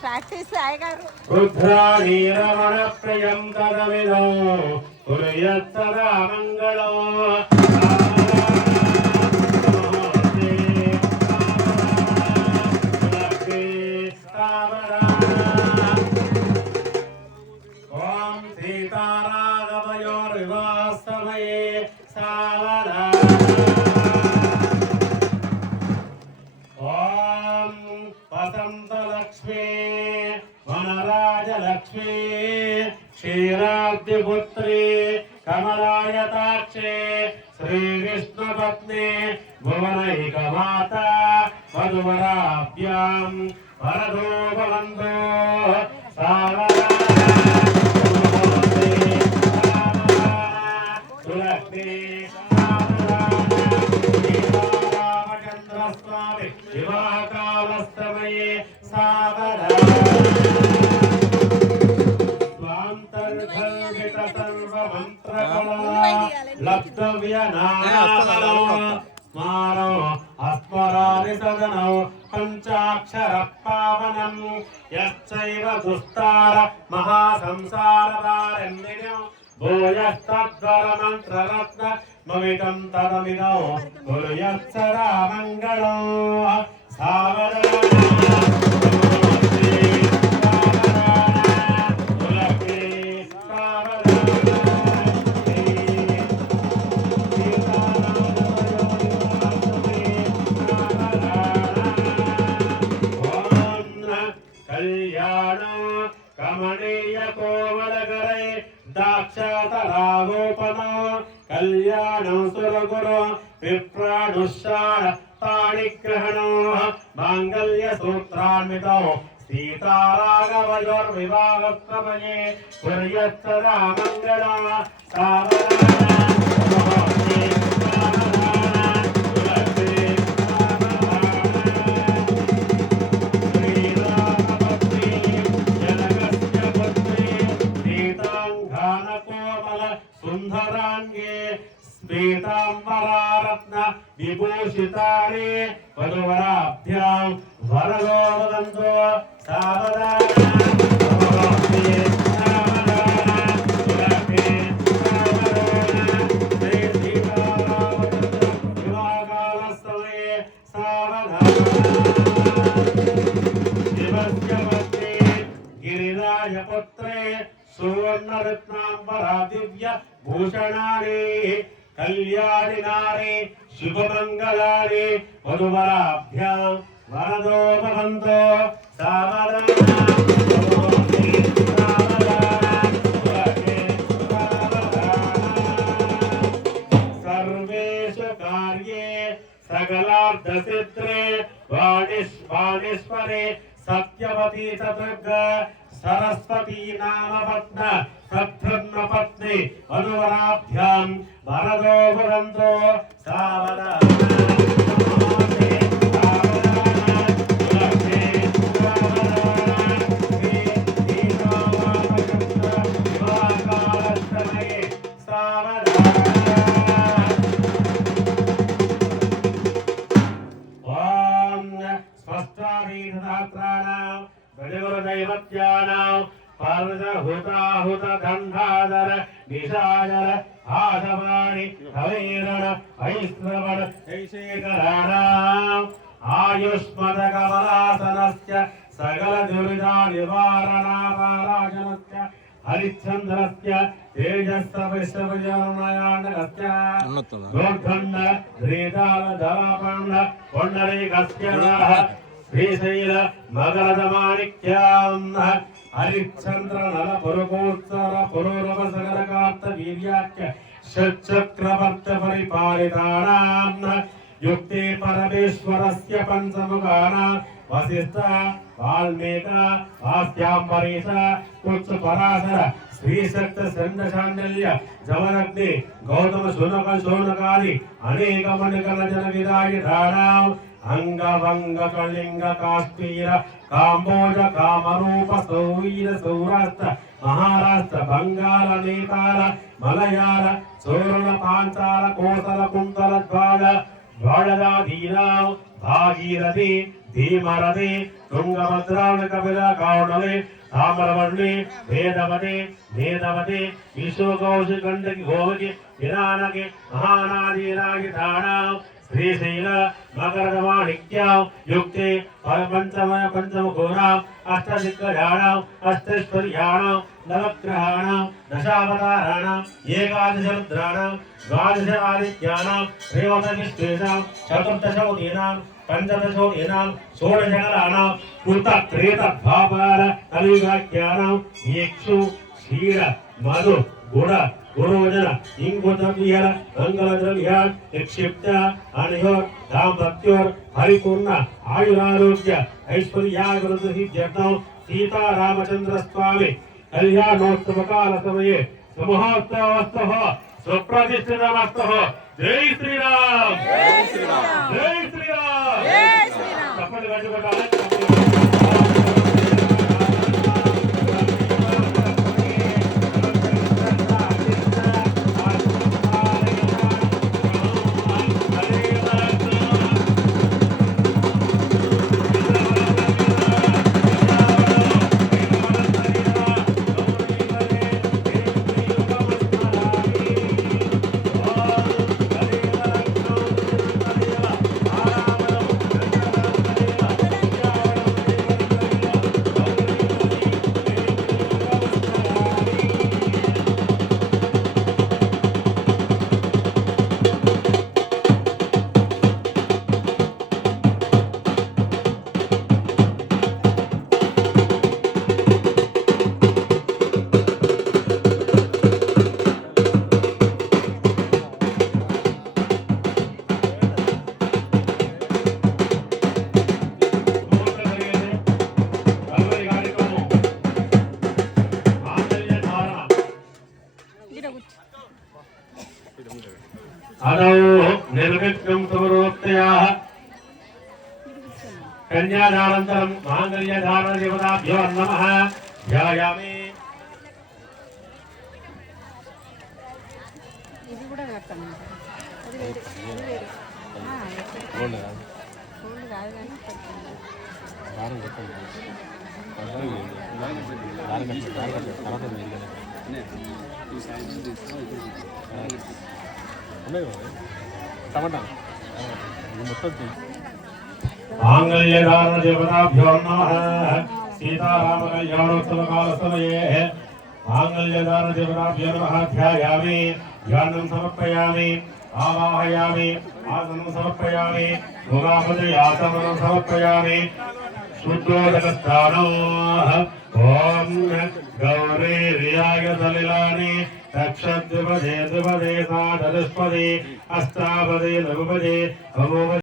Practice ఆయగారు Rudrani Ramana ప్రియం తదవిదో కుర్యత్తదా మంగళం ఓం సీతారాఘవయోర్వివాహస్తమయే సావరా ఓం వసంతలక్ష్మీ వనరాజలక్ష్మీ క్షీరాబ్ధిపుత్రీ కమలాయతాక్షే శ్రీకృష్ణపత్ని భువనైకమాత మధువరాభ్యాం వరదో భవంతో సావరా రామచంద్రస్వామి వివాహకాలస్తమయే సావరా స్వాంతర్గల్విత సర్వమంత్రకళా లబ్ధవ్యనామలో స్మారో అస్మరాని సదనౌ పంచాక్షర పావనం యశ్చైవ దుస్తార మహాసంసారదారణ్యం భూయస్తద్వరమంత్రరత్న మవితం తదమిదో కుర్యత్సదా మంగళో సావరా కమనీయ కోమలగరై దాక్షాతరాగోపన కళ్యాణం సురగురు విప్రాణుషాణ పాణిగ్రహణో మాంగళ్య సూత్రాన్వితో సీతారాఘవయోర్వివాహస్తమయే కుర్యత్తదా మంగళా సుందరాంగే శ్వేతాంబరారత్న విభూషితాని వధువరాభ్యాం వరదో వదంతో సావధాన వివాహకాలస్తమయే సావధాన గిరిరాజపుత్రే సువర్ణరత్నాంబరా దివ్య భూషణాని కళ్యాణి నారి శుభమంగళాని వధువరాభ్యాం వరదో భవంతో సావధాన సర్వేషు కార్యే సకలార్థసిద్ధ్రే వాణీశ్వరే సత్యవతీ చతుర్గ సరస్వతీ నామపత్న సత్ధర్మ పత్ని వధువరాభ్యాం వరదో భవంతో సావధాన పార్వహుతాహుత గంధాధర నిషాధర ఆశవాణి హవైరణ వైశ్రవణ జైశేఖరాణాం ఆయుష్మద కమలాసనస్య సకల దురిదా నివారణాపరాజనస్య హరిశ్చంద్రస్య తేజస్సవిశ్వవిజయనయానకస్య గోర్ఖండ శ్రీదాల ధరాపండ పొండరీకస్య శ్రీశైల మగరద మాణిక్యాం హరిశ్చంద్ర నల పురుగోత్సర పురూరవ సగర కార్త వీర్యాఖ్య షట్చక్రవర్త పరిపాలితానాం యుక్తే పరమేశ్వరస్య పంచముఖానాం వశిష్ఠ వాల్మీక ఆస్యాంబరీష కుత్స పరాశర శ్రీశక్త చండశాండల్య జవనగ్ని గౌతమ శునక శోనకాది అనేక మణికల జన విదాయి ధారాం అంగవంగ కళింగ కాశ్మీర కాంబోజ కామరూప సౌవీర సౌరాష్ట్ర మహారాష్ట్ర బంగాళ నేపాల మలయాళ చోళ పాంచాల కోసల కుంతల ద్వాల గౌడదాధీనాం భాగీరథి ధీమరథి తుంగభద్రావళి కపిల కౌడలి తామ్రవర్ణి వేదవతి వేదవతి విశ్వకౌశికండకి గోవికి వినానకి మహానాదీనాగి తాణాం శ్రీశైల మకరమాణిక్యాం యుక్తే పంచమఘోరాం అష్టదిగ్గజానాం అష్టైశ్వర్యాణాం నవగ్రహాణాం దశావతారాణాం ఏకాదశరుద్రాణాం ద్వాదశ ఆదిత్యానాం త్రయోదశిష్ఠేషాం చతుర్దశోదీనాం పంచదశోదీనాం షోడశకలానాం కృత త్రేత భాపాల కలియుగాఖ్యానాం ఇక్షు క్షీర మధు గుణ గురోజన ఇంగుద్రవ్యాల మంగళద్రవ్య నిక్షిప్త అనియోర్ దాంపత్యోర్ పరిపూర్ణ ఆయురారోగ్య ఐశ్వర్యాభివృద్ధిర్థం సీతారామచంద్ర స్వామి కళ్యాణోత్సవకాల సమయే సుమహోత్సవస్తః సుప్రతిష్ఠితమస్తః జై శ్రీరామ్ జై శ్రీరామ్ జై శ్రీరామ్ జై శ్రీరామ్ తప్పని గట్టుకోవాలి అదౌ నిర్విఘ్నం సమరోక్తయాః కన్యాదానంతరం మాంగళ్యధారణ దేవతాభ్యో నమః ధ్యాయామి. ఇది కూడా కడతాం. అది వేరే అది వేరే గోల్డ్ కాదు కానీ మాంగళ్యధారణ దేవతాభ్యో నమః సీతారామ కళ్యాణోత్సవ కాల సమయే మాంగళ్యధారణ దేవతాభ్యో నమః ధ్యాయామి. ధ్యానం సమర్పయామి. ఆవాహయామి. ఆసనం సమర్పయామి. భోగాపతి ఆసనం సమర్పయామి. శుద్ధోదకస్థానో ఓం గౌరీ రియాయ సలిలాని తక్షద్విపదే ద్విపదే సాధలుష్పదే అష్టాపదే నవపదే